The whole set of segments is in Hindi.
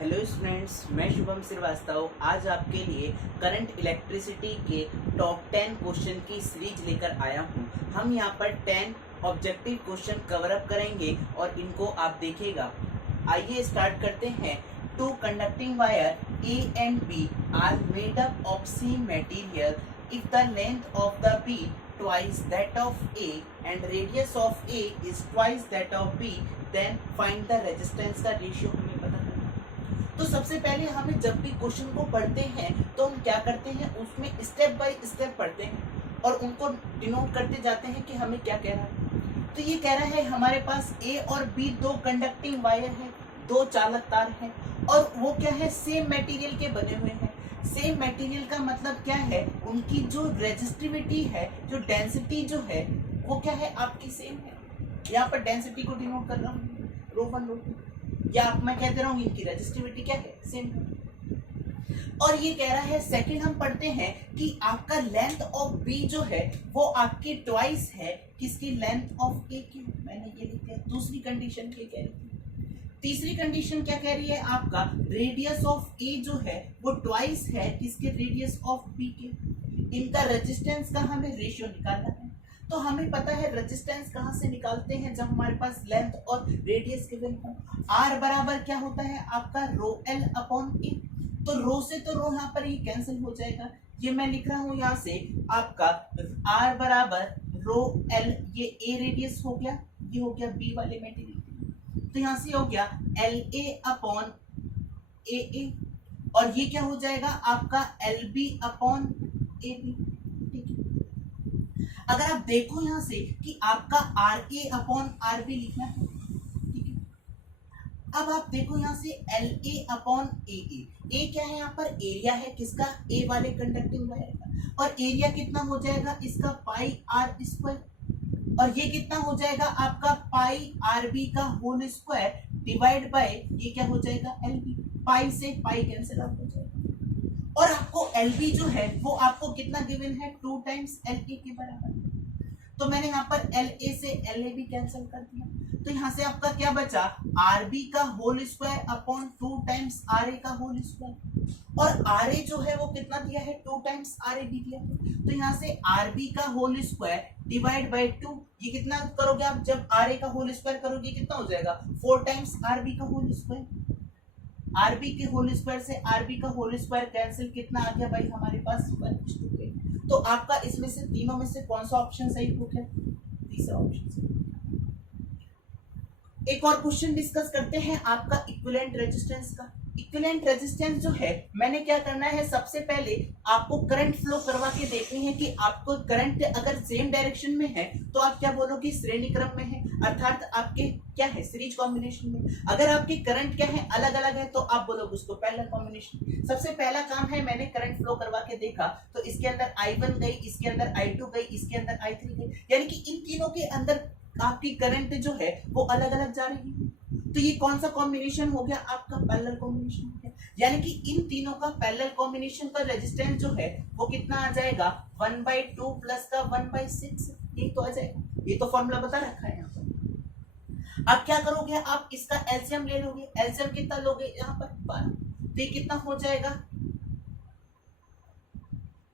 हेलो स्टूडेंट्स, मैं शुभम श्रीवास्तव आज आपके लिए करंट इलेक्ट्रिसिटी के टॉप 10 क्वेश्चन की सीरीज लेकर आया हूं। हम यहां पर 10 ऑब्जेक्टिव क्वेश्चन कवर अप करेंगे और इनको आप देखिएगा। आइए स्टार्ट करते हैं। Two conducting wire A and B are made up of same material. If the length of the B twice that of A and radius of A is twice that of B, then find the resistance का रेशियो हमें पता करना है। तो सबसे पहले हमें जब भी क्वेश्चन को पढ़ते हैं तो हम क्या करते हैं, उसमें स्टेप बाय स्टेप पढ़ते हैं और उनको डिनोट करते जाते हैं कि हमें क्या कह रहा है। तो ये कह रहा है हमारे पास A और B दो कंडक्टिंग वायर है, दो चालक तार हैं और वो क्या है, सेम मटेरियल के बने हुए हैं। सेम मटेरियल का मतलब क्या है, उनकी जो रेजिस्टिविटी है, जो डेंसिटी जो है वो क्या है, आपकी सेम है। यहाँ पर डेंसिटी को डिनोट कर रहा हूँ रो 1 रो 2, या मैं कह दे रहा हूँ इनकी रेजिस्टिविटी क्या है, सेम है। और ये कह रहा है सेकंड हम पढ़ते हैं कि आपका लेंथ ऑफ बी जो है वो आपकी ट्वाइस है किसकी, लेंथ ऑफ ए की। मैंने ये लिख दिया। दूसरी कंडीशन क्या कह रही थी, तीसरी कंडीशन क्या कह रही है, आपका रेडियस ऑफ ए जो है वो ट्वाइस है किसके, रेडियस ऑफ बी के। इनका रेजिस्टेंस का हमें रेशियो निकालना है। तो हमें पता है रेजिस्टेंस कहाँ से निकालते हैं, जब हमारे पास लेंथ और रेडियस गिवन हो। आर बराबर क्या होता है आपका, रो एल अपॉन ए। तो रो से तो रो यहाँ पर ये कैंसिल हो जाएगा। ये मैं लिख रहा हूँ यहाँ से आपका आर बराबर रो एल, ये ए रेडियस हो गया, ये हो गया बी वाले मटेरियल, तो यहाँ से हो गया एल ए अपॉन ए ए, और ये क्या हो जाएगा आपका L B upon A B. ठीक है, अगर आप देखो यहाँ से कि आपका R A upon R B लिखना है। ठीक है, अब आप देखो यहाँ से एल ए अपॉन ए ए क्या है, यहाँ पर एरिया है किसका, ए वाले कंडक्टिंग वायर का, और एरिया कितना हो जाएगा इसका, पाई आर स्क्वायर, और ये कितना हो जाएगा आपका पाई आर बी का होल स्क्वायर डिवाइड बाय ये क्या हो जाएगा, एल बी। पाई से पाई कैंसिल आउट हो जाएगा, और आपको एल बी जो है वो आपको कितना गिवन है, 2 टाइम्स एल ए के बराबर। तो मैंने यहाँ पर एल ए से एल ए भी कैंसिल कर दिया, तो यहाँ से आपका क्या बचा, आर बी का whole square upon 2 times R A का होल स्क्वायर, और आर ए जो है वो कितना दिया है, 2 टाइम्स आर ए भी दिया है। तो यहाँ से आर बी का होल स्क्वायर डिवाइड बाय 2, ये कितना करोगे आप, जब आर ए का होल स्क्वायर करोगे कितना हो जाएगा, 4 टाइम्स आर बी का होल स्क्वायर। आर बी के होल स्क्वायर से आर बी का होल स्क्वायर कैंसिल, कितना आ गया भाई हमारे पास 1:2। तो आपका इसमें से तीनों में से कौन सा ऑप्शन सही प्रूफ है, तीसरा ऑप्शन। एक और क्वेश्चन डिस्कस करते हैं आपका इक्विवेलेंट रेजिस्टेंस का। इक्विवेलेंट रेजिस्टेंस जो है, मैंने क्या करना है, सबसे पहले आपको करंट फ्लो करवा के देखनी है कि आपको करंट अगर सेम डायरेक्शन में है तो आप क्या बोलोगे, श्रेणी क्रम में है, अर्थात आपके क्या है, सीरीज कॉम्बिनेशन में। अगर आपके करंट क्या है, अलग अलग है, तो आप बोलोगे उसको पैरेलल कॉम्बिनेशन। सबसे पहला काम है, मैंने करंट फ्लो करवा के देखा तो इसके अंदर I1 गई, इसके अंदर I2 गई, इसके अंदर I3 गई, यानी कि इन तीनों के अंदर आपकी करंट जो है वो अलग अलग जा रही है। तो ये कौन सा कॉम्बिनेशन हो गया, आपका पैरेलल कॉम्बिनेशन हो गया, यानी कि इन तीनों का पैरेलल कॉम्बिनेशन का रेजिस्टेंस जो है वो कितना आ जाएगा, 1/2 प्लस का 1/6, ये तो आ जाएगा। ये तो फॉर्मूला बता रखा है यहाँ पर। अब क्या करोगे, आप इसका एलसीएम ले लोगे। एलसीएम कितना लोगे, यहाँ पर 12, तो ये कितना हो जाएगा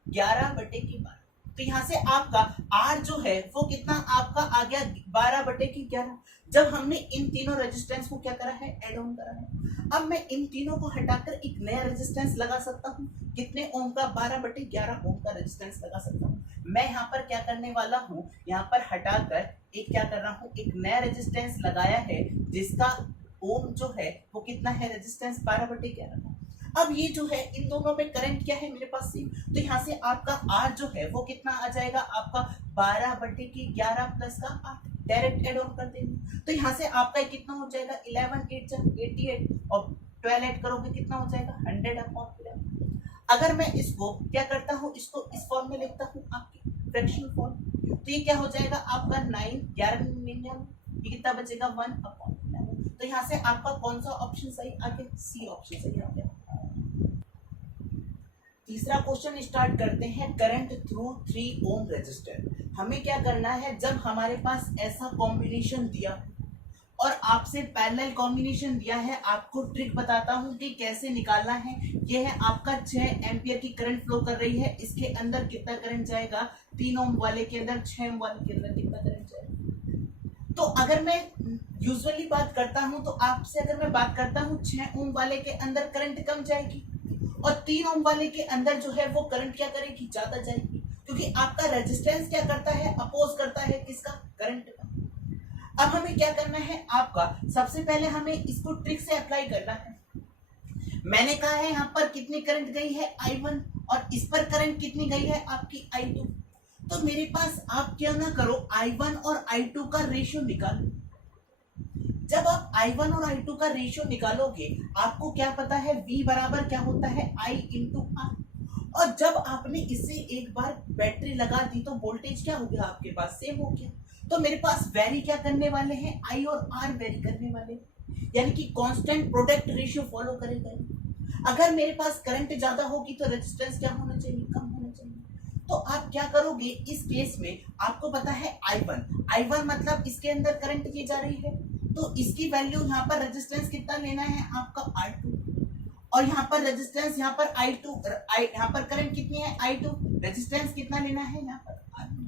11/12। तो यहाँ से आपका R जो है वो कितना आपका आ गया 12/11। जब हमने इन तीनों रेजिस्टेंस को क्या करा है, एड ऑन करा है। अब मैं इन तीनों को हटाकर एक नया रेजिस्टेंस लगा सकता हूँ, कितने ओम का, 12/11 ओम का रेजिस्टेंस लगा सकता हूँ। मैं यहाँ पर क्या करने वाला हूँ, यहाँ पर हटाकर एक क्या कर रहा हूँ, एक नया रेजिस्टेंस लगाया है जिसका ओम जो है वो कितना है, रेजिस्टेंस 12/11। अब ये जो है इन दोनों में करंट क्या है मेरे पास सेम, तो यहाँ से आपका R जो है वो कितना आ जाएगा आपका 12/11 प्लस का 8, डायरेक्ट एड ऑन कर देंगे। तो यहाँ से आपका कितना हो जाएगा, 11 8 88, और 12 ऐड करोगे कितना हो जाएगा, 100/11। अगर मैं इसको क्या करता हूँ, इसको इस फॉर्म में लिखता हूँ आपके फ्रैक्शनल फॉर्म, तो ये क्या हो जाएगा आपका 9, 11 ये कितना बचेगा, 1/11। तो यहाँ से आपका कौन सा ऑप्शन सही आ गया, सी ऑप्शन सही आ गया। तीसरा क्वेश्चन स्टार्ट करते हैं, करंट थ्रू 3 ओम रेजिस्टर। हमें क्या करना है, जब हमारे पास ऐसा कॉम्बिनेशन दिया और आपसे पैरेलल कॉम्बिनेशन दिया है। आपको ट्रिक बताता हूं कि कैसे निकालना है। ये है आपका 6 एम्पियर की करंट फ्लो कर रही है, इसके अंदर कितना करंट जाएगा, 3 ओम वाले के अंदर 6 ओम वाले के अंदर कितना करंट जाएगा। तो अगर मैं यूजुअली बात करता हूं तो आपसे अगर मैं बात करता हूं 6 ओम वाले के अंदर करंट कम जाएगी और 3 ओम वाले के अंदर जो है वो करंट क्या करेगी, ज्यादा जाएगी, क्योंकि आपका रेजिस्टेंस क्या करता है, अपोज करता है किसका, करंट का। अब हमें क्या करना है, आपका सबसे पहले हमें इसको ट्रिक से अप्लाई करना है। मैंने कहा है यहाँ पर कितनी करंट गई है, I1, और इस पर करंट कितनी गई है, आपकी I2। तो मेरे पास आप क्या ना करो, I1 और I2 का रेशियो निकालो। जब आप I1 और I2 का रेशियो निकालोगे, आपको क्या पता है, V बराबर क्या होता है, I इंटू R। और जब आपने इसे एक बार बैटरी लगा दी तो वोल्टेज क्या हो गया, आपके पास सेम हो गया। तो मेरे पास वैरी क्या करने वाले हैं, I और R वैरी करने वाले, यानी कि कांस्टेंट प्रोडक्ट रेशियो फॉलो करेगा। अगर मेरे पास करंट ज्यादा होगी तो रेजिस्टेंस क्या होना चाहिए, कम होना चाहिए। तो आप क्या करोगे इस केस में, आपको पता है I1 मतलब इसके अंदर करंट की जा रही है, तो इसकी वैल्यू यहाँ पर रेजिस्टेंस कितना लेना है, आपका R2, और यहाँ पर रेजिस्टेंस, यहाँ पर I2, यहाँ पर करंट कितनी है, I2, रेजिस्टेंस कितना लेना है यहाँ पर R1।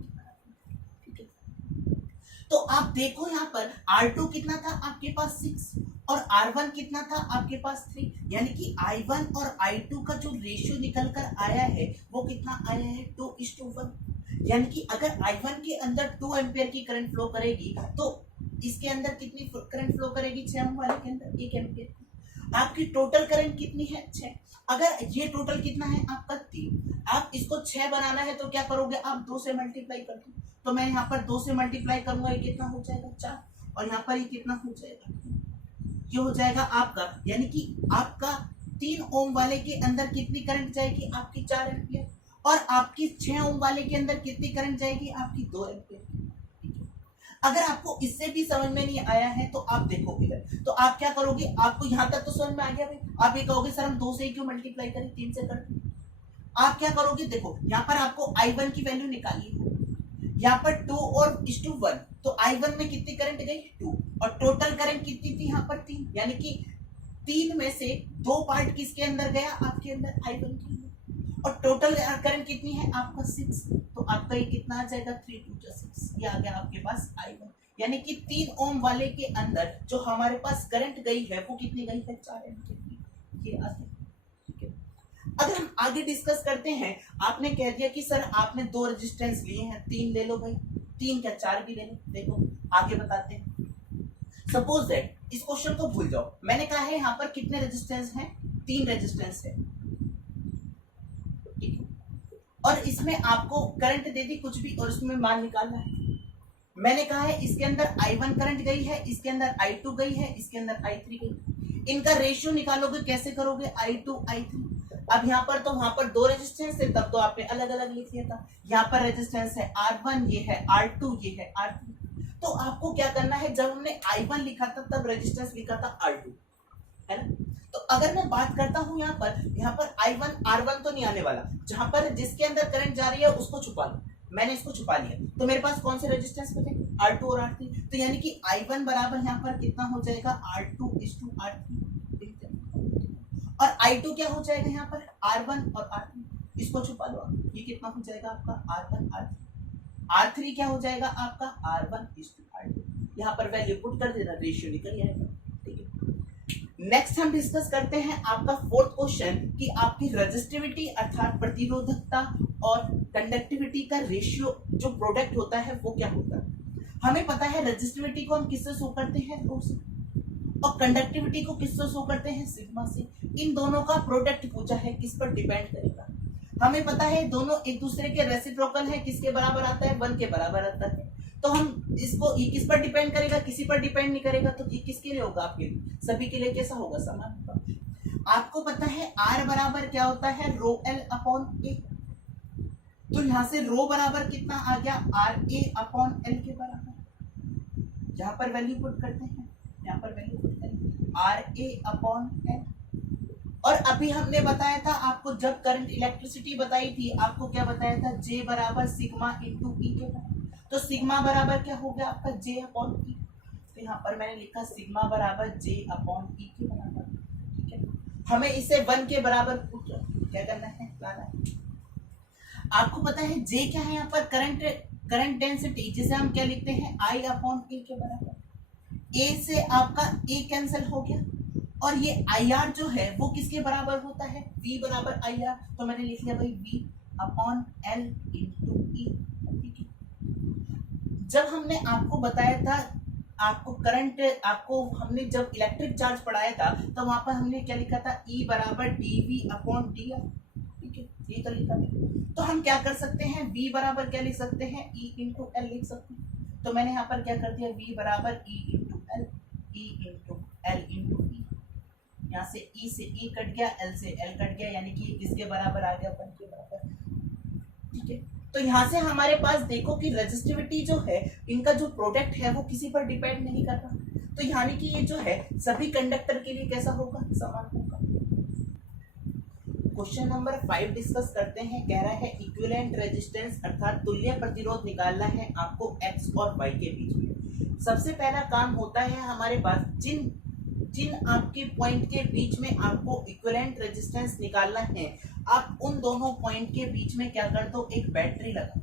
तो आप देखो यहाँ पर R2 कितना था आपके पास 6 और R1 कितना था आपके पास 3, यानी कि I1 और I2 का जो रेशियो निकल कर आया है वो कितना आया है, 2:1। यानी कि अगर I1 के अंदर 2 एम्पियर की करंट फ्लो करेगी तो इसके अंदर कितनी करंट फ्लो करेगी, 6 ओम वाले के अंदर 1 एम्पियर। आपकी टोटल करंट कितनी है, 6। अगर ये टोटल कितना है आपका 3, आप इसको 6 बनाना है तो क्या करोगे, आप 2 से मल्टीप्लाई कर दो। तो मैं यहाँ पर 2 से मल्टीप्लाई करूंगा, ये कितना हो जाएगा, 4, और यहाँ पर ये कितना हो जाएगा, ये हो जाएगा आपका, यानी कि आपका 3 ओम वाले के अंदर कितनी करंट जाएगी, आपकी 4 एम्पियर, और आपकी 6 ओम वाले के अंदर कितनी करंट जाएगी, आपकी 2 एम्पियर। अगर आपको इससे भी समझ में नहीं आया है तो आप देखो इधर, तो आप क्या करोगे, आपको यहाँ तक तो समझ में आ गया भाई। आप ये कहोगे सर हम 2 से ही क्यों मल्टीप्लाई करें, 3 से कर दें। आप क्या करोगे, देखो यहाँ पर आपको I1 की वैल्यू निकालिए, यहाँ पर 2 और 1, तो I1 में कितनी करंट गई, 2, और टोटल करंट कितनी थी यहाँ पर 3, यानी कि 3 में से 2 पार्ट किसके अंदर गया, आपके अंदर I1 के अंदर, और टोटल करंट कितनी है आपका 6, तो आपका ये कितना आ जाएगा, 3 2 6, ये आ गया आपके पास I1। यानी कि 3 ओम वाले के अंदर जो हमारे पास करंट गई है वो कितनी गई है, 4 एम्पियर, ये आ गया। अगर हम आगे डिस्कस करते हैं, आपने कह दिया कि सर आपने 2 रेजिस्टेंस लिए हैं, 3 ले लो भाई, 3 क्या 4 भी ले लो। देखो आगे बताते हैं। सपोज दैट, इस क्वेश्चन को भूल जाओ, मैंने कहा है यहाँ पर कितने रेजिस्टेंस हैं, 3 रेजिस्टेंस है, ठीक है, और इसमें आपको करंट दे दी कुछ भी और उसमें मान निकालना है। मैंने कहा है इसके अंदर I1 करंट गई है, इसके अंदर I2 गई है, इसके अंदर I3 गई। इनका रेशियो निकालोगे, कैसे करोगे, I2 I3। अब यहाँ पर तो वहां पर 2 रेजिस्टेंस थे, तब तो आपने अलग अलग लिख दिया था। यहाँ पर रेजिस्टेंस है R1, ये है R2, ये है R3। तो आपको क्या करना है, जब हमने I1 लिखा था तब रेजिस्टेंस लिखा था R2, है ना। तो अगर मैं बात करता हूँ यहाँ पर I1 R1 तो नहीं आने वाला, जहां पर जिसके अंदर करंट जा रही है उसको छुपा लो। मैंने इसको छुपा लिया, तो मेरे पास कौन से रेजिस्टेंस बचे, R2 और R3। तो यानी कि I1 बराबर यहाँ पर कितना हो जाएगा, R2:R3, और I2 क्या हो जाएगा यहाँ पर, R1 और R3, इसको छुपा लो आप, ये कितना हो जाएगा आपका R1 R3। R3 क्या हो जाएगा आपका, R1:R2। यहाँ पर वैल्यू पुट कर देना, रेशियो निकल जाएगा, ठीक है। नेक्स्ट हम डिस्कस करते हैं आपका 4th क्वेश्चन कि आपकी रेजिस्टिविटी अर्थात प्रतिरोधकता और कंडक्टिविटी का रेशियो जो प्रोडक्ट होता है वो क्या होता है। हमें पता है रेजिस्टिविटी को हम किससे शो करते हैं, रो से, और कंडक्टिविटी को किससे शो करते हैं, सिग्मा से। इन दोनों का प्रोडक्ट पूछा है, किस पर डिपेंड करेगा। हमें पता है दोनों एक दूसरे के रेसिप्रोकल है, किसके बराबर आता है, 1 के बराबर आता है। तो हम इसको, ये किस पर डिपेंड करेगा, किसी पर डिपेंड नहीं करेगा, तो ये किसके लिए होगा, आपके लिए, सभी के लिए कैसा होगा, समान होगा। आपको पता है R बराबर क्या होता है, ρL/A। तो यहां से रो बराबर कितना आ गया, RA/L के बराबर। यहाँ पर वैल्यू पुट करते हैं, यहाँ पर वैल्यू पुट करेंगे RA/L। और अभी हमने बताया था आपको, जब करंट इलेक्ट्रिसिटी बताई थी, आपको क्या बताया था, J बराबर सिग्मा इंटू E के बराबर। तो सिग्मा बराबर क्या हो गया आपका, J/E। तो यहाँ पर मैंने लिखा सिग्मा बराबर जे अपॉन ई के बराबर, ठीक है। हमें इसे 1 के बराबर क्या करना है, लाना है। आपको पता है जे क्या है यहाँ पर, करंट डेंसिटी, जिसे हम क्या लिखते हैं आई अपॉन ए के बराबर। ए से आपका ए कैंसिल हो गया और ये आई आर जो है वो किसके बराबर होता है, वी बराबर आई आर। तो मैंने लिख लिया भाई वी अपॉन एल इंटू ई, ठीक है। जब हमने आपको बताया था, आपको हमने जब इलेक्ट्रिक चार्ज पढ़ाया था तो वहां पर हमने क्या लिखा था, ई बराबर D V upon D R, ठीक है, ये तो लिखा था। तो हम क्या कर सकते हैं, v बराबर क्या लिख सकते हैं, e इंटू एल लिख सकते हैं। तो मैंने यहाँ पर क्या कर दिया, v बराबर e into L, e into L into E. यहाँ से e से e कट गया, l से l कट गया, यानी कि ये किसके बराबर आ गया, 1 के बराबर, ठीक है। तो यहाँ से हमारे पास देखो कि रेजिस्टिविटी जो है, इनका जो प्रोडक्ट है वो किसी पर डिपेंड नहीं कर रहा। तो यानी कि ये जो है सभी कंडक्टर के लिए कैसा होगा, समान होगा। क्वेश्चन नंबर 5 डिस्कस करते हैं। कह रहा है इक्विवेलेंट रेजिस्टेंस अर्थात तुल्य प्रतिरोध निकालना है आपको x और y के बीच में। सबसे पहला काम होता है हमारे पास, जिन आपके पॉइंट के बीच में आपको इक्विवेलेंट रेजिस्टेंस निकालना है, आप उन दोनों पॉइंट के बीच में क्या कर दो, एक बैटरी लगा।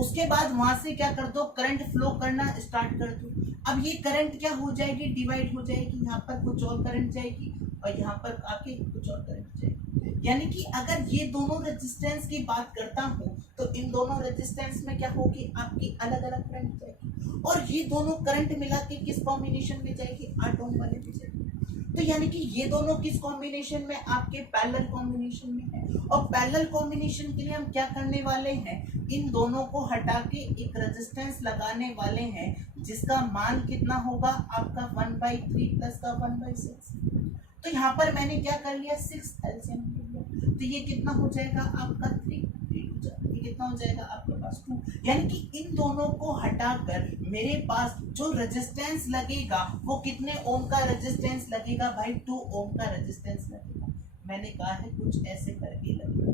उसके बाद वहां से क्या कर दो, करंट फ्लो करना स्टार्ट कर दो। अब ये करंट क्या हो जाएगी, डिवाइड हो जाएगी, यहाँ पर कुछ और करंट जाएगी और यहाँ पर आके कुछ और करंट जाएगी। यानी कि अगर ये दोनों रेजिस्टेंस की बात करता हूँ तो इन दोनों रेजिस्टेंस में क्या होगी, आपकी अलग अलग करंट जाएगी और ये दोनों करंट मिला के किस कॉम्बिनेशन में जाएगी, 8 ओम वाले में जाएगी। तो यानी कि ये दोनों किस कॉम्बिनेशन में, आपके पैरेलल कॉम्बिनेशन में है। और पैरेलल कॉम्बिनेशन के लिए हम क्या करने वाले हैं, इन दोनों को हटा के एक रेजिस्टेंस लगाने वाले हैं जिसका मान कितना होगा आपका 1/3 प्लस का 1/6। तो यहाँ पर मैंने क्या कर लिया, 6 एलसीएम ले लिया। तो ये कितना हो जाएगा आपका 3, ये कितना हो जाएगा आपके पास 2। यानी कि इन दोनों को हटाकर मेरे पास जो रेजिस्टेंस लगेगा वो कितने ओम का रेजिस्टेंस लगेगा भाई, 2 ओम का रेजिस्टेंस लगेगा। मैंने कहा है कुछ ऐसे करके लगेगा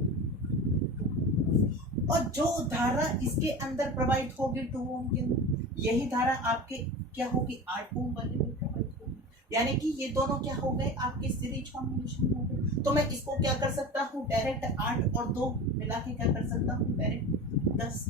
और जो धारा इसके अंदर प्रवाहित होगी 2 ओम के अंदर, यही धारा आपके क्या होगी, 8 ओम वाले में प्रवाहित होगी। यानी कि ये दोनों क्या हो गए, आपके सीरीज कॉम्बिनेशन हो गए। तो मैं इसको क्या कर सकता हूँ, डायरेक्ट 8 और 2 मिला के क्या कर सकता हूँ, डायरेक्ट 10।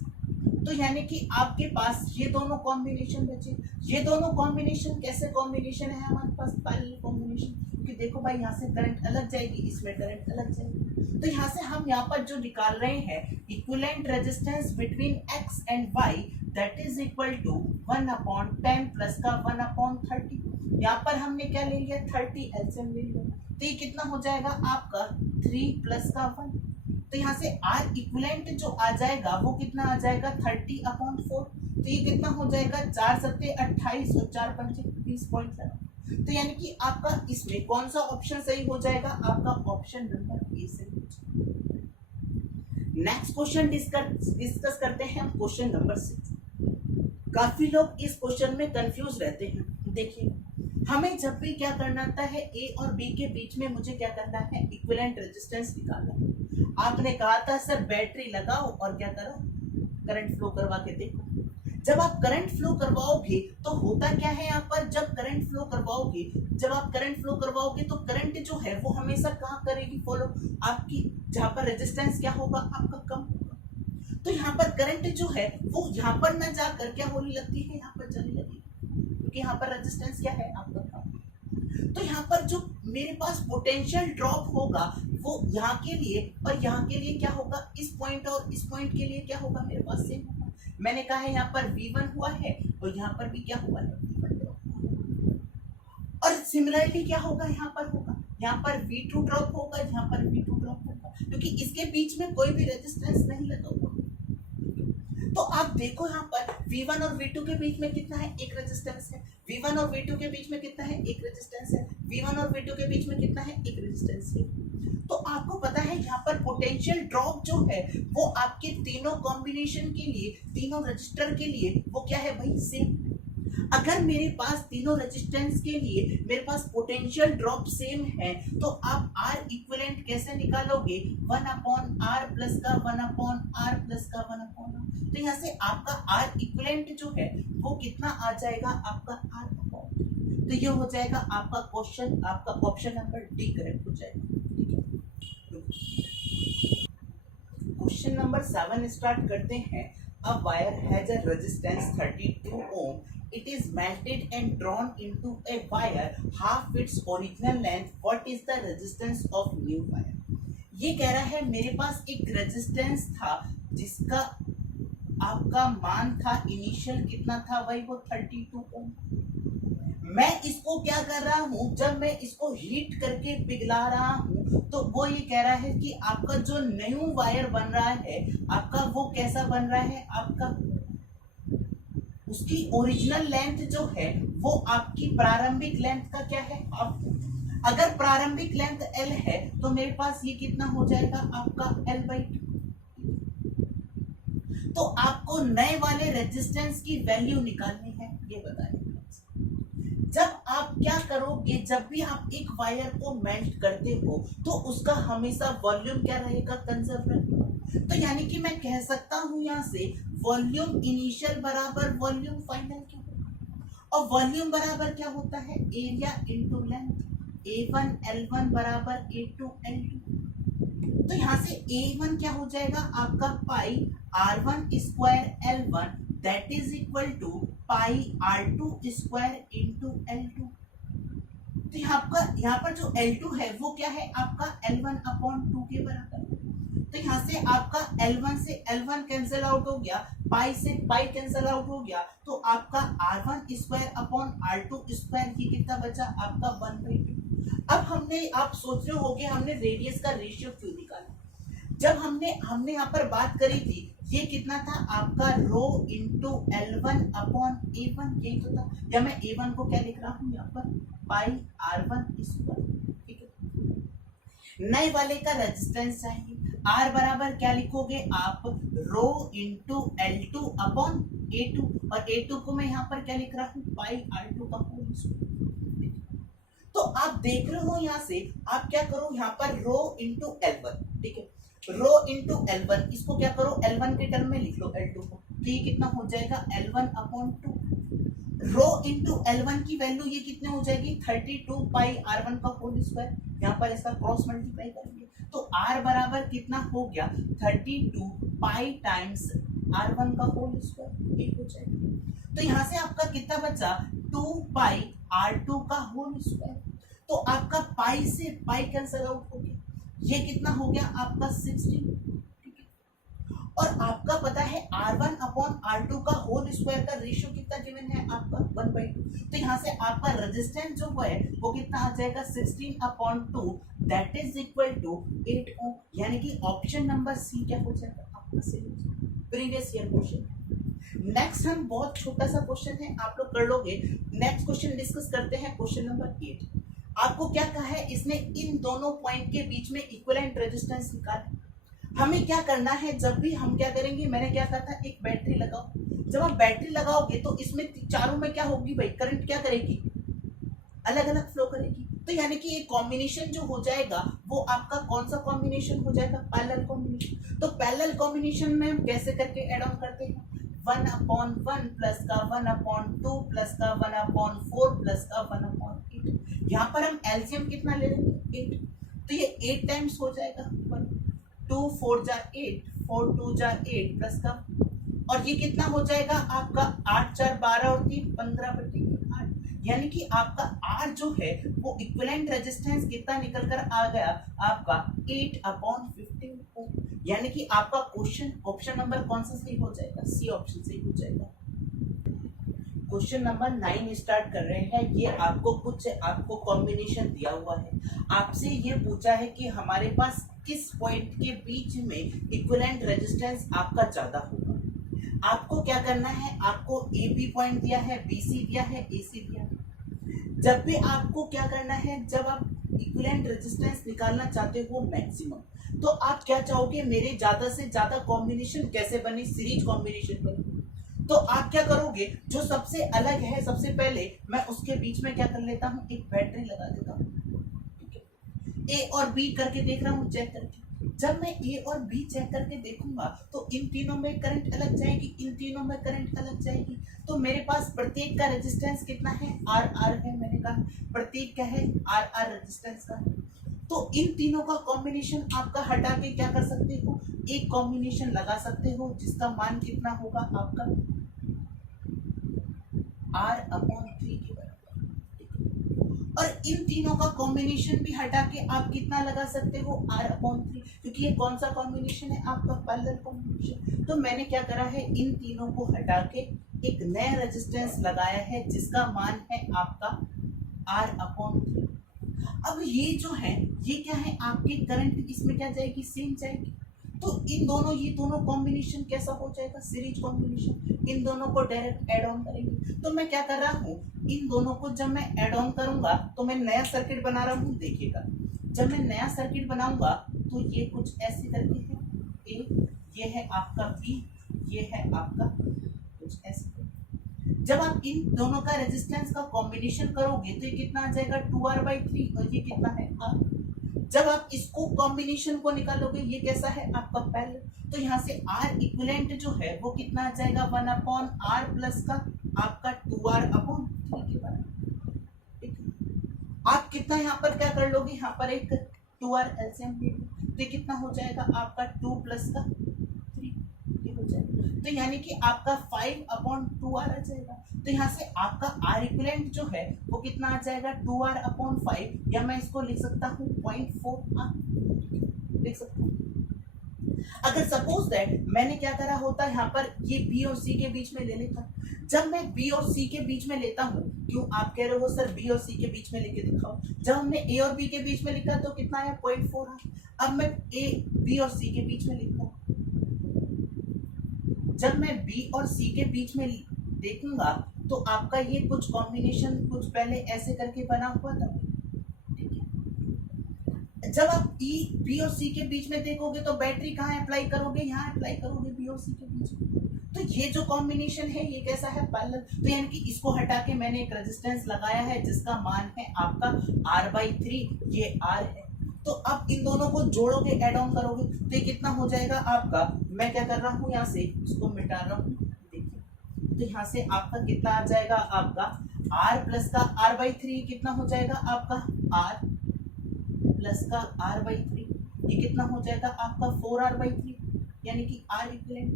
तो यानी कि आपके पास ये दोनों कॉम्बिनेशन बचे। ये दोनों कॉम्बिनेशन कैसे कॉम्बिनेशन है हमारे पास, पैरेलल कॉम्बिनेशन। क्योंकि देखो भाई यहाँ से करंट अलग जाएगी, इसमें करंट अलग जाएगी। तो यहाँ से हम यहाँ पर जो निकाल रहे हैं, equivalent resistance between x and y, that is equal to 1/10 plus का 1/30। यहाँ पर हमने क्या ले लिया, 30 एलसीएम ले लिया। तो ये कितना हो जाएगा आपका 3 प्लस का 1। तो यहाँ से R इक्विवेलेंट जो आ जाएगा वो कितना आ जाएगा, 30/4। तो ये कितना हो जाएगा, 4 सत्ते 28 और 4 पंचे 30.7। तो यानी कि आपका इसमें कौन सा ऑप्शन सही हो जाएगा, आपका ऑप्शन नंबर ए सही हो जाएगा। नेक्स्ट क्वेश्चन डिस्कस करते हैं हम, क्वेश्चन नंबर 6। काफी लोग इस क्वेश्चन में कंफ्यूज रहते हैं। देखिए, हमें जब भी क्या करना आता है, ए और बी के बीच में मुझे क्या करना है, इक्विवेलेंट रेजिस्टेंस निकालना है। आपने कहा था सर बैटरी लगाओ और क्या करो, करंट फ्लो करवा के देखो। जब आप करंट फ्लो करवाओगे तो होता क्या है यहाँ पर, जब करंट फ्लो करवाओगे तो करंट जो है वो हमेशा कहाँ करेगी फॉलो, आपकी जहाँ पर रेजिस्टेंस क्या होगा, आपका कम होगा। तो यहाँ पर करंट जो है वो यहाँ पर ना जाकर क्या होने लगती है, यहाँ पर चली लगेगी, क्योंकि यहाँ पर रेजिस्टेंस क्या है आपका कम। तो यहाँ पर जो मेरे पास पोटेंशियल ड्रॉप होगा वो यहाँ के लिए और यहाँ के लिए क्या होगा, इस पॉइंट और इस पॉइंट के लिए क्या होगा, मेरे पास सेम होगा। मैंने कहा है यहाँ पर V1 हुआ है और यहाँ पर भी क्या हुआ है, V1 ड्रॉप। और सिमिलरली क्या होगा, यहाँ पर होगा, यहाँ पर V2 ड्रॉप होगा, यहाँ पर V2 ड्रॉप होगा, क्योंकि इसके बीच में कोई भी रेजिस्टेंस नहीं लगा हुआ। तो आप देखो यहाँ पर V1 और V2 के बीच में कितना है, एक रेजिस्टेंस है। V1 और V2 के बीच में कितना है, एक रेजिस्टेंस है। V1 और V2 के बीच में कितना है, एक रेजिस्टेंस है। तो आपको पता है यहाँ पर पोटेंशियल ड्रॉप जो है वो आपके तीनों कॉम्बिनेशन के लिए, तीनों रजिस्टर के लिए वो क्या है भाई, सेम। अगर मेरे पास तीनों रेजिस्टेंस के लिए मेरे पास पोटेंशियल ड्रॉप सेम है तो आप आर इक्विवेलेंट कैसे निकालोगे, 1/r प्लस का 1/r प्लस का 1/r। तो यहाँ से आपका आर इक्विवेलेंट जो है वो कितना आ जाएगा, आपका r अपॉन। तो ये हो जाएगा आपका क्वेश्चन, आपका ऑप्शन नंबर डी करेक्ट हो जाएगा। क्वेश्चन नंबर 7 स्टार्ट करते हैं। A wire has a resistance 32 ohm. It is melted and drawn into a wire half its original length. What is the resistance of new wire? ये कह रहा है मेरे पास एक रेजिस्टेंस था जिसका आपका मान था इनिशियल कितना था भाई, वो 32 ओम। मैं इसको क्या कर रहा हूं, जब मैं इसको हीट करके पिघला रहा हूं तो वो ये कह रहा है कि आपका जो न्यू वायर बन रहा है आपका वो कैसा बन रहा है, आपका उसकी ओरिजिनल लेंथ जो है वो आपकी प्रारंभिक लेंथ का क्या है, अगर प्रारंभिक लेंथ L है तो मेरे पास ये कितना हो जाएगा आपका L/2। तो आपको नए वाले रेजिस्टेंस की वैल्यू निकालनी है, ये बताइए। जब आप क्या करोगे, जब भी आप एक वायर को मेल्ट करते हो तो उसका हमेशा वॉल्यूम क्या रहेगा, कंजर्व रहेगा। तो यानी कि मैं कह सकता हूं यहाँ से वॉल्यूम इनिशियल बराबर वॉल्यूम फाइनल क्या होगा, और वॉल्यूम बराबर क्या होता है, area into length. A1 L1 बराबर A2 L2। तो यहाँ से A1 क्या हो जाएगा आपका pi R1 square L1 that is equal to pi R2 square into L2। तो यहाँ पर जो L2 है वो क्या है आपका L1/2 के बराबर। तो यहाँ से आपका L1 से L1 कैंसिल आउट हो गया, पाई से पाई कैंसिल आउट हो गया, तो आपका R1 square upon R2 square ये कितना बचा आपका 1/2। अब आप सोच रहे होगे हमने रेडियस का रेशियो क्यों निकाला। जब हमने यहाँ पर बात करी थी ये कितना था आपका रो इंटू L1/A1, यही तो था। या मैं A1 को क्या लिख रहा हूँ यहाँ पर, पाई R1 स्क्वायर। ठीक है, नए वाले का रेजिस्टेंस चाहिए, R बराबर क्या लिखोगे आप, रो इंटू L2/A2, और A2 को मैं यहाँ पर क्या लिख रहा हूँ, पाई R2 का होल स्क्वायर। तो आप देख रहे हो यहाँ से आप क्या करो, यहाँ पर रो इंटू L1, ठीक है, रो इंटू L1, इसको क्या करो L1 के टर्म में लिख लो L2 को, तो ये कितना हो जाएगा L1/2। रो इंटू L1 की वैल्यू ये कितने हो जाएगी 32 पाई R1 का होल स्क्वायर। यहाँ पर इसका क्रॉस मल्टीप्लाई करेंगे तो R बराबर कितना हो गया 32 पाई टाइम्स R1 का होल स्क्वायर, ये हो जाएगा। तो यहाँ से आपका कितना बचा 2 पाई R2 का होल स्क्वायर। तो आपका पाई से पाई कैंसिल आउट हो गया, ये कितना हो गया आपका 16। और आपका पता है R1/R2 का होल स्क्वायर का रेशियो कितना गिवन है आपका 1/2। तो यहाँ से आपका रेजिस्टेंस जो है वो कितना आ जाएगा 16/2 दैट इज इक्वल टू 8 ओम। यानी कि ऑप्शन नंबर सी क्या हो जाएगा आपका सही हो जाएगा। Previous year question. नेक्स्ट हम बहुत छोटा सा क्वेश्चन है, आप लोग कर लोगे। नेक्स्ट क्वेश्चन डिस्कस करते हैं, क्वेश्चन नंबर 8। आपको क्या कहा है, इसने इन दोनों पॉइंट के बीच में इक्विवेलेंट रेजिस्टेंस निकाला। हमें क्या करना है, जब भी हम क्या करेंगे, मैंने क्या कहा था, एक बैटरी लगाओ। जब आप बैटरी लगाओगे तो इसमें चारों में क्या होगी भाई, करंट क्या करेगी, अलग अलग फ्लो करेगी। तो यानी कि ये कॉम्बिनेशन जो हो जाएगा वो आपका कौन सा कॉम्बिनेशन हो जाएगा, पैरेलल कॉम्बिनेशन। तो पैरेलल कॉम्बिनेशन में हम कैसे करके ऐड ऑन करते हैं, 1/1 प्लस का 1/2 प्लस का 1/4 प्लस का 1/8। यहाँ पर हम एलसीएम कितना ले लेंगे 8, तो ये 8 टाइम्स हो जाएगा 1, 2 4 जा 8, 4 2 जा 8 प्लस का, और ये कितना हो जाएगा आपका 8 4 12 और 3 15/8। यानी कि आपका R जो है वो इक्विवेलेंट रेजिस्टेंस कितना निकल कर आ गया आपका 8/15 ओम। यानी कि आपका क्वेश्चन ऑप्शन नंबर कौन सा सही हो जाएगा, सी ऑप्शन सही हो जाएगा। क्वेश्चन नंबर 9 स्टार्ट कर रहे हैं। ये आपको कॉम्बिनेशन दिया हुआ है, आपसे ये पूछा है कि हमारे पास किस पॉइंट के बीच में इक्विवेलेंट रेजिस्टेंस आपका ज्यादा होगा। आपको क्या करना है, आपको ए बी पॉइंट दिया है, बी सी दिया है, ए सी दिया है। जब भी आपको क्या करना है, जब आप इक्विवेलेंट रेजिस्टेंस निकालना चाहते हो मैक्सिमम, तो आप क्या चाहोगे, मेरे ज्यादा से ज्यादा कॉम्बिनेशन कैसे बने, सीरीज कॉम्बिनेशन बने। तो आप क्या करोगे, जो सबसे अलग है सबसे पहले मैं उसके बीच में क्या कर लेता हूँ, एक बैटरी लगा देता हूँ। ए और बी करके देख रहा हूँ, चेक करके। जब मैं ए और बी चेक करके देखूंगा तो इन तीनों में करंट अलग जाएगी, इन तीनों में करंट अलग जाएगी। तो मेरे पास प्रत्येक का रेजिस्टेंस कितना है, आर आर है। मैंने कहा प्रत्येक क्या है, आर आर रेजिस्टेंस का। तो इन तीनों का कॉम्बिनेशन आपका हटा के क्या कर सकते हो, एक कॉम्बिनेशन लगा सकते हो जिसका मान कितना होगा आपका R अपॉन 3 के बराबर। और इन तीनों का कॉम्बिनेशन भी हटा के आप कितना लगा सकते हो, R अपॉन 3, क्योंकि ये कौन सा कॉम्बिनेशन है आपका, पैरेलल कॉम्बिनेशन। तो मैंने क्या करा है, इन तीनों को हटा के एक नया रेजिस्टेंस लगाया है जिसका मान है आपका R अपॉन 3। अब ये जो है ये क्या है, आपके करंट इसमें क्या जाएगी, सेम जाएगी। तो इन दोनों, ये दोनों कॉम्बिनेशन कैसा हो जाएगा, सीरीज कॉम्बिनेशन। इन दोनों को डायरेक्ट ऐड ऑन करेंगे। तो मैं क्या कर रहा हूँ, इन दोनों को जब मैं ऐड ऑन करूंगा तो मैं नया सर्किट बना रहा हूँ। देखिएगा, जब मैं नया सर्किट बनाऊंगा तो ये कुछ ऐसे करके है, ए ये है आपका बी, ये है आपका कुछ ऐसे। जब आप इन दोनों का रेजिस्टेंस का कॉम्बिनेशन करोगे तो ये कितना आ जाएगा, 2R/3, और ये कितना है R। जब आप इसको कॉम्बिनेशन को निकालोगे, ये कैसा है आपका पैरेलल। तो यहाँ से R इक्विवेलेंट जो है वो कितना आ जाएगा, 1/R प्लस का आपका 2R/3 के बराबर। आप कितना यहाँ पर क्या कर लोगे, यहाँ पर एक 2R एलसीएम ले लो, तो कितना हो जाएगा आपका 2 प्लस का 3, ये हो जाएगा। तो यानी कि आपका 5/2R आ जाएगा। तो यहाँ से आपका R इक्विवेलेंट जो है वो कितना आ जाएगा, 2R/5, या मैं इसको लिख सकता हूँ 0.4R लिख सकता हूँ। अगर सपोज दैट मैंने क्या करा होता, यहाँ पर ये बी और सी के बीच में ले लेता। जब मैं बी और सी के बीच में लेता हूँ, क्यों आप कह रहे हो सर बी और सी के बीच में लेके दिखाओ, जब हमने ए और बी के बीच में लिखा तो कितना है, 0.4R। अब मैं ए बी और सी के बीच में लिखता हूँ, जब मैं बी और सी के बीच में देखूंगा तो आपका ये कुछ कॉम्बिनेशन कुछ पहले ऐसे करके बना हुआ था। ठीक है, जब आप ई बी और सी के बीच में देखोगे तो बैटरी कहाँ अप्लाई करोगे, यहाँ अप्लाई करोगे बी और सी के बीच में। तो ये जो कॉम्बिनेशन है ये कैसा है, पैरेलल। तो यानी कि इसको हटा के मैंने एक रेजिस्टेंस लगाया है जिसका मान है आपका R/3, ये R है। तो अब इन दोनों को जोड़ोगे, ऐड ऑन करोगे तो ये कितना हो जाएगा आपका, मैं क्या कर रहा हूँ यहाँ से इसको मिटा रहा हूँ। देखिए, तो यहाँ से आपका कितना आ जाएगा, आपका R प्लस का R/3 कितना हो जाएगा आपका R प्लस का R/3, ये कितना हो जाएगा आपका 4R/3, यानी कि R इक्विवेलेंट।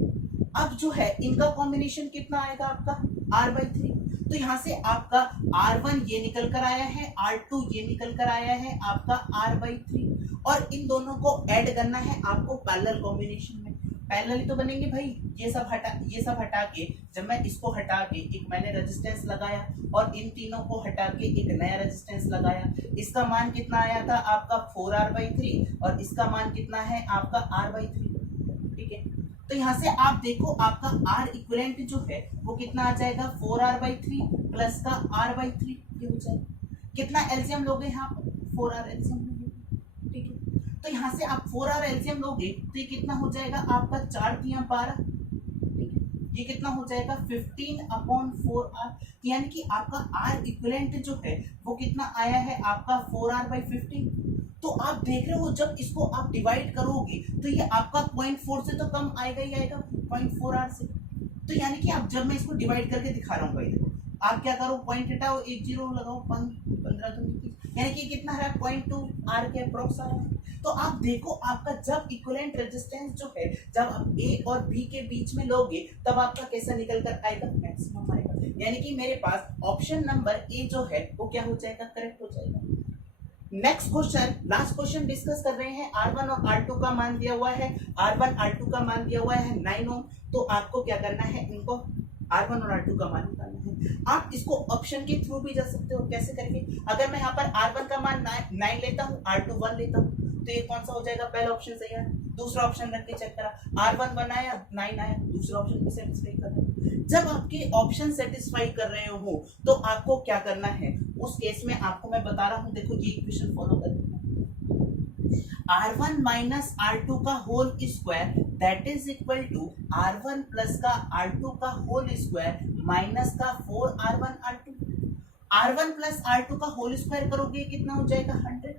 अब जो है इनका कॉम्बिनेशन कितना आएगा आपका R/3। तो यहाँ से आपका R1 ये निकल कर आया है, R2 ये निकल कर आया है आपका R/3, और इन दोनों को ऐड करना है आपको पैरेलल कॉम्बिनेशन में। पैरेलल ही तो बनेंगे भाई। ये सब हटा के जब मैं इसको हटा के एक मैंने रेजिस्टेंस लगाया और इन तीनों को हटा के एक नया रेजिस्टेंस लगाया, इसका मान कितना आया था आपका 4R/3, और इसका मान कितना है आपका R/3। ठीक है, तो यहाँ से आप देखो आपका R इक्विवेलेंट जो है वो कितना आ जाएगा, 4R/3 प्लस का R/3, ये हो जाएगा। कितना एलसीएम लोगे यहाँ पर, 4R एलसीएम लोगे। ठीक है, तो यहाँ से आप 4R एलसीएम लोगे तो ये कितना हो जाएगा आपका 4×3=12। ठीक है, ये कितना हो जाएगा 15/4R, यानी कि आपका R इक्विवेलेंट जो है वो कितना आया है आपका 4R/15। तो आप देख रहे हो जब इसको आप डिवाइड करोगे तो ये आपका 0.4 से तो कम आएगा ही आएगा, 0.4R से। तो यानी कि आप जब मैं इसको डिवाइड करके दिखा रहा हूँ भाई, देखो आप क्या करो, पॉइंट हटाओ, 1 0 लगाओ, 15 यानी कि कितना है 0.2R के अप्रोक्स आ रहा है। तो आप देखो आपका जब इक्विवेलेंट रेजिस्टेंस जो है जब आप ए और बी के बीच में लोगे तब आपका कैसा निकल कर आएगा, मैक्सिमम आएगा। यानी कि मेरे पास ऑप्शन नंबर ए जो है वो क्या हो जाएगा, करेक्ट हो जाएगा। Next question, last question discuss कर रहे हैं। R1 और R2 का मान दिया हुआ है, R1 R2 का मान दिया हुआ है 9 ओम। तो आपको क्या करना है, इनको R1 और R2 का मान निकालना है। आप इसको ऑप्शन के थ्रू भी जा सकते हो, कैसे करके, अगर मैं यहाँ पर R1 का मान 9 लेता हूँ, R2 1 लेता हूँ, तो ये कौन सा हो जाएगा, पहला ऑप्शन सही है। दूसरा ऑप्शन रख के चेक करा, R1 1 आया, 9 आया, दूसरा ऑप्शन भी सेटिस्फाई कर रहे हैं। जब आपके ऑप्शन सेटिस्फाई कर रहे हो तो आपको क्या करना है, उस केस में आपको मैं बता रहा हूँ, देखो ये इक्वेशन फॉलो करना है। R1 माइनस R2 का whole square that is equal to R1 plus का R2 का होल स्क्वायर माइनस का 4R1 R2। R1 plus R2 का होल स्क्वायर करोगे कितना हो जाएगा 100,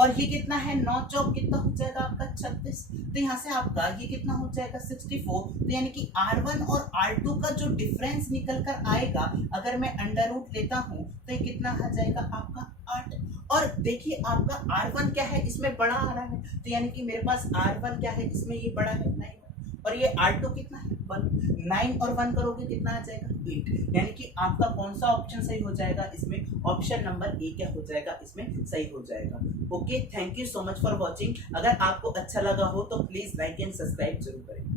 और ये कितना है 9 चौक कितना हो जाएगा आपका 36, तो यहाँ से आपका ये कितना हो जाएगा 64। तो यानी कि R1 और R2 का जो डिफरेंस निकल कर आएगा अगर मैं अंडर रूट लेता हूँ तो ये कितना आ जाएगा आपका 8। और देखिए आपका R1 क्या है इसमें बड़ा आ रहा है, तो यानी कि मेरे पास R1 क्या है इसमें ये बड़ा है 9, और ये R2 कितना है 1। 9 और 1 करोगे कितना आ जाएगा 8, यानी कि आपका कौन सा ऑप्शन सही हो जाएगा इसमें, ऑप्शन नंबर ए क्या हो जाएगा इसमें सही हो जाएगा। Okay, thank you so much for watching. अगर आपको अच्छा लगा हो तो प्लीज लाइक एंड सब्सक्राइब जरूर करें।